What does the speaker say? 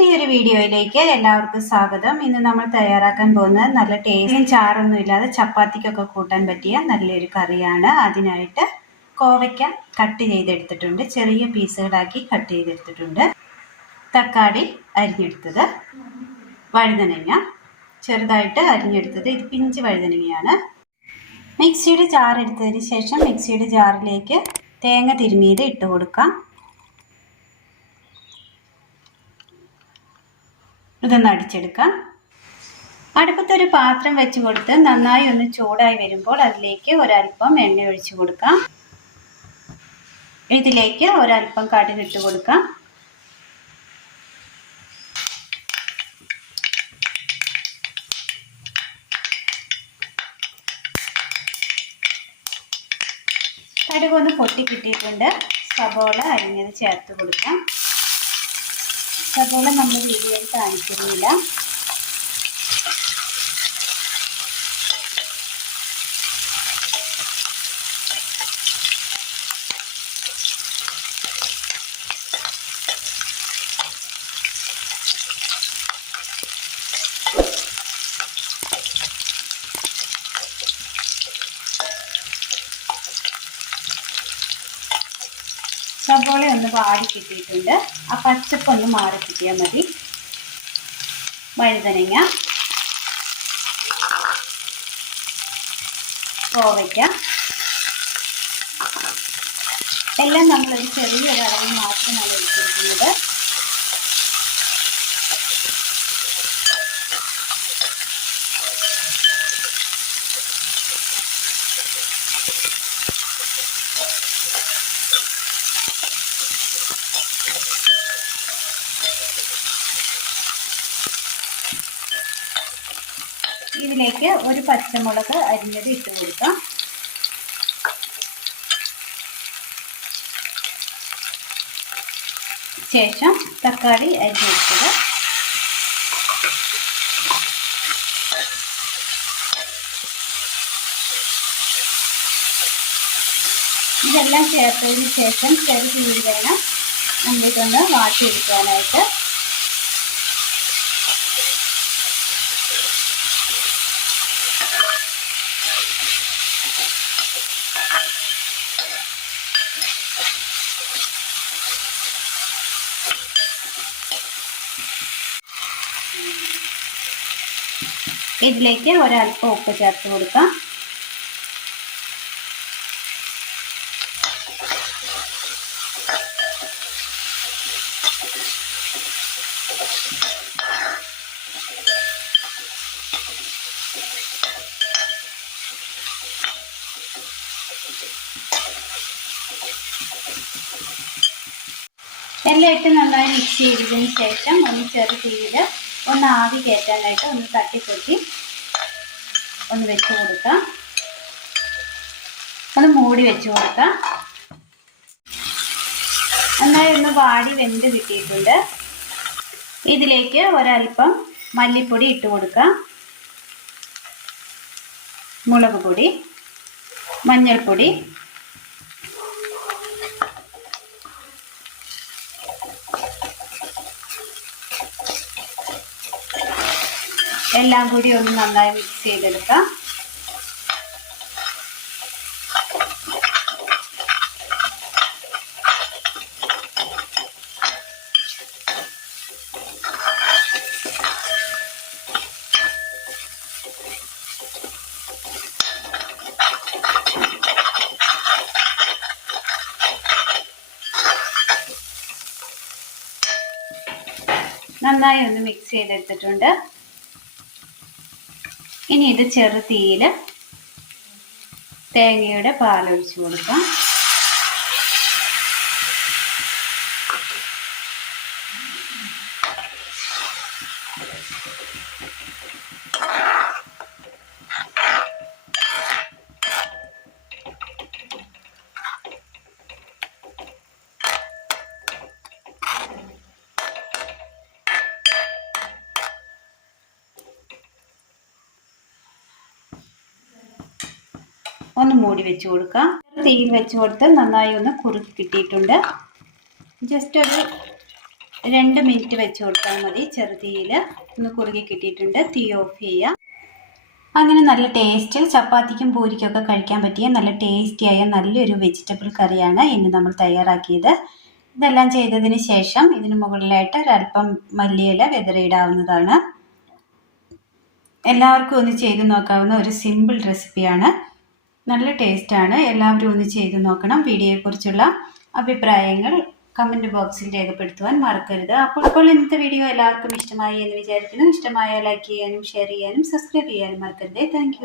പുതിയൊരു വീഡിയോയിലേക്ക് എല്ലാവർക്കും സ്വാഗതം. ഇന്ന് നമ്മൾ തയ്യാറാക്കാൻ പോകുന്നത് നല്ല ടേസ്റ്റും ചാറൊന്നും ഇല്ലാതെ ചപ്പാത്തിക്കൊക്കെ കൂട്ടാൻ പറ്റിയ നല്ലൊരു കറിയാണ്. അതിനായിട്ട് കോവയ്ക്ക കട്ട് ചെയ്തെടുത്തിട്ടുണ്ട്, ചെറിയ പീസുകളാക്കി കട്ട് ചെയ്തെടുത്തിട്ടുണ്ട്. തക്കാളി അരിഞ്ഞെടുത്തത്, വഴുതനങ്ങ ചെറുതായിട്ട് അരിഞ്ഞെടുത്തത്, ഇത് പിഞ്ച് വഴുതനങ്ങയാണ്. മിക്സിയുടെ ജാർ എടുത്തതിന് ശേഷം മിക്സിയുടെ ജാറിലേക്ക് തേങ്ങ തിരുമിയത് ഇട്ട് കൊടുക്കാം. ഇതൊന്ന് അടിച്ചെടുക്കാം. അടുപ്പത്തൊരു പാത്രം വെച്ച് കൊടുത്ത് നന്നായി ഒന്ന് ചൂടായി വരുമ്പോൾ അതിലേക്ക് ഒരൽപ്പം എണ്ണ ഒഴിച്ചു കൊടുക്കാം. ഇതിലേക്ക് ഒരൽപ്പം കടുക് ഇട്ട് കൊടുക്കാം. കടുക് ഒന്ന് പൊട്ടി കിട്ടിയിട്ടുണ്ട്. സബോള അരിഞ്ഞത് ചേർത്ത് കൊടുക്കാം. സബോള നമ്മൾ വീഡിയോയിൽ കാണിക്കുന്നില്ല. സബോള ഒന്ന് വാടി കിട്ടിയിട്ടുണ്ട്. ആ പച്ചപ്പൊന്ന് മാറി കിട്ടിയാൽ മതി. വഴുതനങ്ങ, കോവയ്ക്ക എല്ലാം നമ്മളൊരു ചെറിയൊരു അളവിൽ മാത്രമാണ് എടുത്തിരിക്കുന്നത്. ഇതിലേക്ക് ഒരു പച്ചമുളക് അരിഞ്ഞത് ഇട്ട് കൊടുക്കാം. ശേഷം തക്കാളി അരിഞ്ഞെടുത്തത്, ഇതെല്ലാം ചേർത്തതിന് ശേഷം ചെറുതീയിൽ വേണം നമ്മളിതൊന്ന് വാട്ടിയെടുക്കാനായിട്ട്. ഇതിലേക്ക് ഒരൽപ്പം ഉപ്പ് ചേർത്ത് കൊടുക്കാം. എല്ലാം ഇട്ട് നന്നായി മിക്സ് ചെയ്തതിന് ശേഷം ഒന്ന് ചെറു തീയിൽ ഒന്ന് ആവി കയറ്റാനായിട്ട് ഒന്ന് തട്ടിക്കൊട്ടി ഒന്ന് വെച്ച് കൊടുക്കാം. ഒന്ന് മൂടി വെച്ച് കൊടുക്കാം. നന്നായി ഒന്ന് വാടി വെന്ത് കിട്ടിയിട്ടുണ്ട്. ഇതിലേക്ക് ഒരൽപ്പം മല്ലിപ്പൊടി ഇട്ട് കൊടുക്കാം, മുളക് പൊടി, മഞ്ഞൾപ്പൊടി, എല്ലാം കൂടി ഒന്ന് നന്നായി മിക്സ് ചെയ്തെടുക്കാം. നന്നായി ഒന്ന് മിക്സ് ചെയ്തെടുത്തിട്ടുണ്ട്. ഇനി ഇത് ചെറു തീയിൽ തേങ്ങയുടെ പാലൊഴിച്ച് കൊടുക്കാം. ഒന്ന് മൂടി വെച്ച് കൊടുക്കാം. തീയിൽ വെച്ച് കൊടുത്ത് നന്നായി ഒന്ന് കുറുക്കി കിട്ടിയിട്ടുണ്ട്. ജസ്റ്റ് ഒരു 2 മിനിറ്റ് വെച്ച് കൊടുത്താൽ മതി. ചെറുതീയിൽ ഒന്ന് കുറുകി കിട്ടിയിട്ടുണ്ട്. തീ ഓഫ് ചെയ്യുക. അങ്ങനെ നല്ല ടേസ്റ്റിൽ ചപ്പാത്തിക്കും പൂരിക്കൊക്കെ കഴിക്കാൻ പറ്റിയ നല്ല ടേസ്റ്റിയായ നല്ലൊരു വെജിറ്റബിൾ കറിയാണ് ഇന്ന് നമ്മൾ തയ്യാറാക്കിയത്. ഇതെല്ലാം ചെയ്തതിന് ശേഷം ഇതിന് മുകളിലായിട്ട് ഒരല്പം മല്ലിയില വിതറിയിടാവുന്നതാണ്. എല്ലാവർക്കും ഒന്ന് ചെയ്ത് നോക്കാവുന്ന ഒരു സിമ്പിൾ റെസിപ്പിയാണ്. നല്ല ടേസ്റ്റാണ്. എല്ലാവരും ഒന്ന് ചെയ്ത് നോക്കണം. വീഡിയോയെക്കുറിച്ചുള്ള അഭിപ്രായങ്ങൾ കമൻറ്റ് ബോക്സിൽ രേഖപ്പെടുത്തുവാൻ മറക്കരുത്. അപ്പോൾ ഇന്നത്തെ വീഡിയോ എല്ലാവർക്കും ഇഷ്ടമായി എന്ന് വിചാരിക്കുന്നു. ഇഷ്ടമായാൽ ലൈക്ക് ചെയ്യാനും ഷെയർ ചെയ്യാനും സബ്സ്ക്രൈബ് ചെയ്യാനും മറക്കരുത്. താങ്ക്